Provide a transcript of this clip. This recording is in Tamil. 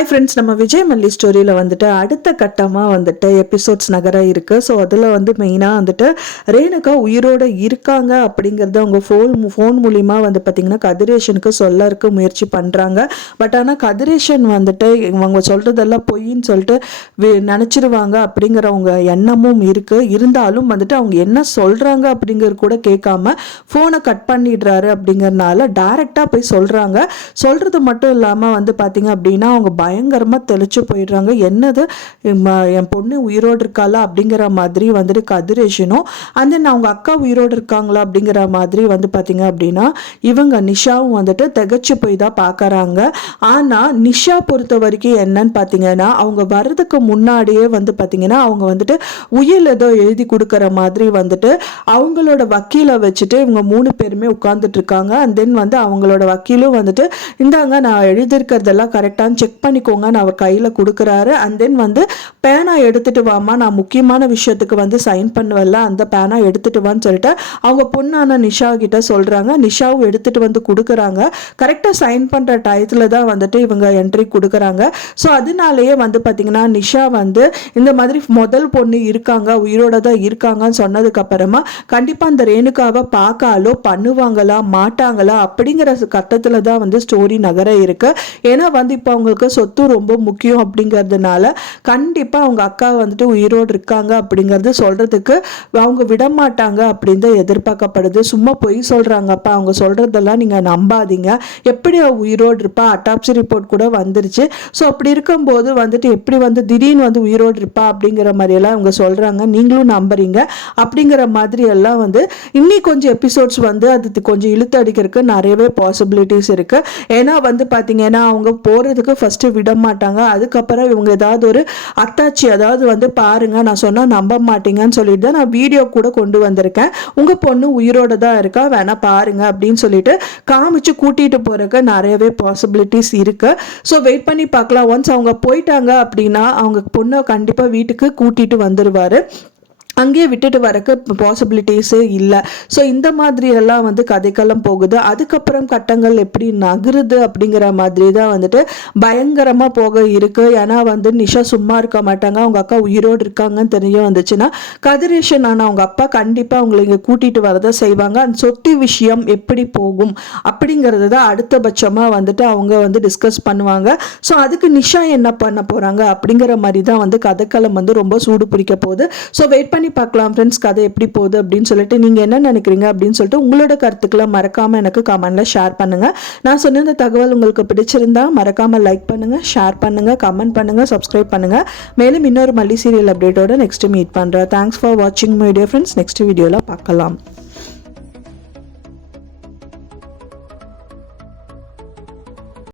ஹாய் ஃப்ரெண்ட்ஸ், நம்ம விஜய் மல்லி ஸ்டோரியில் வந்துட்டு அடுத்த கட்டமாக வந்துட்டு எபிசோட்ஸ் நகர இருக்குது. ஸோ அதில் வந்து மெயினாக வந்துட்டு ரேணுகா உயிரோடு இருக்காங்க அப்படிங்கிறத அவங்க ஃபோன் மூலிமா வந்து பார்த்திங்கன்னா கதிரேஷனுக்கு சொல்லறதுக்கு முயற்சி பண்ணுறாங்க. பட் ஆனால் கதிரேஷன் வந்துட்டு இவங்க சொல்கிறதெல்லாம் பொய்ன்னு சொல்லிட்டு நினச்சிருவாங்க அப்படிங்கிறவங்க எண்ணமும் இருக்குது. இருந்தாலும் வந்துட்டு அவங்க என்ன சொல்கிறாங்க அப்படிங்கிறது கூட கேட்காம ஃபோனை கட் பண்ணிடுறாரு. அப்படிங்கிறதுனால டைரெக்டாக போய் சொல்கிறாங்க. சொல்கிறது மட்டும் இல்லாமல் வந்து பார்த்திங்க அப்படின்னா அவங்க பயங்கரமாக தெளிச்சு போயிடுறாங்க. என்னது என் பொண்ணு உயிரோடு இருக்காளா அப்படிங்கிற மாதிரி வந்துட்டு கதிரேஷனும் அந்த அவங்க அக்கா உயிரோடு இருக்காங்களா அப்படிங்கிற மாதிரி வந்து பார்த்தீங்க அப்படின்னா இவங்க நிஷாவும் வந்துட்டு திகச்சு போய் தான் பார்க்குறாங்க. ஆனால் நிஷா பொறுத்த வரைக்கும் என்னன்னு பார்த்தீங்கன்னா அவங்க வர்றதுக்கு முன்னாடியே வந்து பார்த்தீங்கன்னா அவங்க வந்துட்டு உயில் ஏதோ எழுதி கொடுக்குற மாதிரி வந்துட்டு அவங்களோட வக்கீலை வச்சுட்டு இவங்க 3 பேருமே உட்கார்ந்துட்டு இருக்காங்க. அண்ட் தென் வந்து அவங்களோட வக்கீலும் வந்துட்டு இந்தாங்க நான் எழுதியிருக்கிறதெல்லாம் கரெக்டானு செக் பண்ணிக்கோங்கன்னு அவர் கையில் கொடுக்குறாரு. அண்ட் தென் வந்து பேனா எடுத்துட்டு வாமா, நான் முக்கியமான விஷயத்துக்கு வந்து சைன் பண்ணுவல, அந்த பேனா எடுத்துட்டு வான்னு சொல்லிட்டு அவங்க பொண்ணான நிஷா கிட்ட சொல்றாங்க. நிஷாவும் எடுத்துட்டு வந்து கொடுக்குறாங்க. கரெக்டாக சைன் பண்ற டயத்துல தான் வந்துட்டு இவங்க என்ட்ரி கொடுக்குறாங்க. ஸோ அதனாலேயே வந்து பார்த்தீங்கன்னா நிஷா வந்து இந்த மாதிரி முதல் பொண்ணு இருக்காங்க, உயிரோட தான் இருக்காங்கன்னு சொன்னதுக்கு அப்புறமா கண்டிப்பாக அந்த ரேணுகாவை பார்க்காலோ பண்ணுவாங்களா மாட்டாங்களா அப்படிங்கிற கட்டத்தில் தான் வந்து ஸ்டோரி நகர இருக்கு. ஏன்னா வந்து இப்போ அவங்களுக்கு சொத்து ரொம்ப முக்கியம் அப்படிங்கிறதுனால கண்டிப்பாக அவங்க அக்கா வந்துட்டு உயிரோடு இருக்காங்க அப்படிங்கிறது சொல்கிறதுக்கு அவங்க விடமாட்டாங்க அப்படின்னு தான் எதிர்பார்க்கப்படுது. சும்மா பொய் சொல்கிறாங்கப்பா, அவங்க சொல்கிறதெல்லாம் நீங்கள் நம்பாதீங்க, எப்படி உயிரோடு இருப்பா, அட்டாப்சி ரிப்போர்ட் கூட வந்துருச்சு. ஸோ அப்படி இருக்கும்போது வந்துட்டு எப்படி வந்து திடீர்னு வந்து உயிரோடு இருப்பா அப்படிங்கிற மாதிரியெல்லாம் அவங்க சொல்கிறாங்க, நீங்களும் நம்புறீங்க அப்படிங்கிற மாதிரி எல்லாம் வந்து இன்னி கொஞ்சம் எபிசோட்ஸ் வந்து அது கொஞ்சம் இழுத்து அடிக்கிறதுக்கு நிறையவே பாசிபிலிட்டிஸ் இருக்குது. ஏன்னா வந்து பார்த்தீங்கன்னா அவங்க போகிறதுக்கு ஃபஸ்ட்டு விட மாட்டாங்க. அதுக்கப்புறம் இவங்க ஏதாவது ஒரு அத்தாச்சி, அதாவது வந்து பாருங்க நான் சொன்னா நம்ப மாட்டீங்கன்னு சொல்லிட்டு தான் நான் வீடியோ கூட கொண்டு வந்திருக்கேன், உங்க பொண்ணு உயிரோட தான் இருக்கா வேணா பாருங்க அப்படின்னு சொல்லிட்டு காமிச்சு கூட்டிட்டு போறதுக்கு நிறையவே பாசிபிலிட்டிஸ் இருக்கு. ஸோ வெயிட் பண்ணி பார்க்கலாம். ஒன்ஸ் அவங்க போயிட்டாங்க அப்படின்னா அவங்க பொண்ணை கண்டிப்பா வீட்டுக்கு கூட்டிட்டு வந்துடுவாரு. அங்கேயே விட்டுட்டு வரக்கு பாசிபிலிட்டிஸே இல்லை. ஸோ இந்த மாதிரி எல்லாம் வந்து கதைக்களம் போகுது. அதுக்கப்புறம் கட்டங்கள் எப்படி நகருது அப்படிங்கிற மாதிரி தான் வந்துட்டு பயங்கரமாக போக இருக்கு. ஏன்னா வந்து நிஷா சும்மா இருக்க மாட்டாங்க. அவங்க அக்கா உயிரோடு இருக்காங்கன்னு தெரிய வந்துச்சுன்னா கதிரேஷன் ஆனால் அவங்க அப்பா கண்டிப்பாக அவங்களை இங்கே கூட்டிட்டு வரதை செய்வாங்க. அந்த சொத்து விஷயம் எப்படி போகும் அப்படிங்கிறது தான் அடுத்தபட்சமாக வந்துட்டு அவங்க வந்து டிஸ்கஸ் பண்ணுவாங்க. ஸோ அதுக்கு நிஷா என்ன பண்ண போகிறாங்க அப்படிங்கிற மாதிரி தான் வந்து கதைக்களம் வந்து ரொம்ப சூடு பிடிக்க போகுது. ஸோ வெயிட் பண்ணி பார்க்கலாம் ஃப்ரெண்ட்ஸ், கதை எப்படி போகுது அப்படின்னு சொல்லிட்டு நீங்கள் என்ன நினைக்கிறீங்க அப்படின்னு சொல்லிட்டு உங்களோட கருத்துக்களை மறக்காமல் எனக்கு கமெண்ட்ல ஷேர் பண்ணுங்கள். நான் சொன்ன இந்த தகவல் உங்களுக்கு பிடிச்சிருந்தா மறக்காமல் லைக் பண்ணுங்கள், ஷேர் பண்ணுங்கள், கமெண்ட் பண்ணுங்கள், சப்ஸ்கிரைப் பண்ணுங்கள். மேலும் இன்னொரு மல்லி சீரியல் அப்டேட்டோட நெக்ஸ்ட் மீட் பண்ணுறேன். தேங்க்ஸ் ஃபார் வாட்சிங் மை டியர் ஃப்ரெண்ட்ஸ். நெக்ஸ்ட் வீடியோவில் பார்க்கலாம்.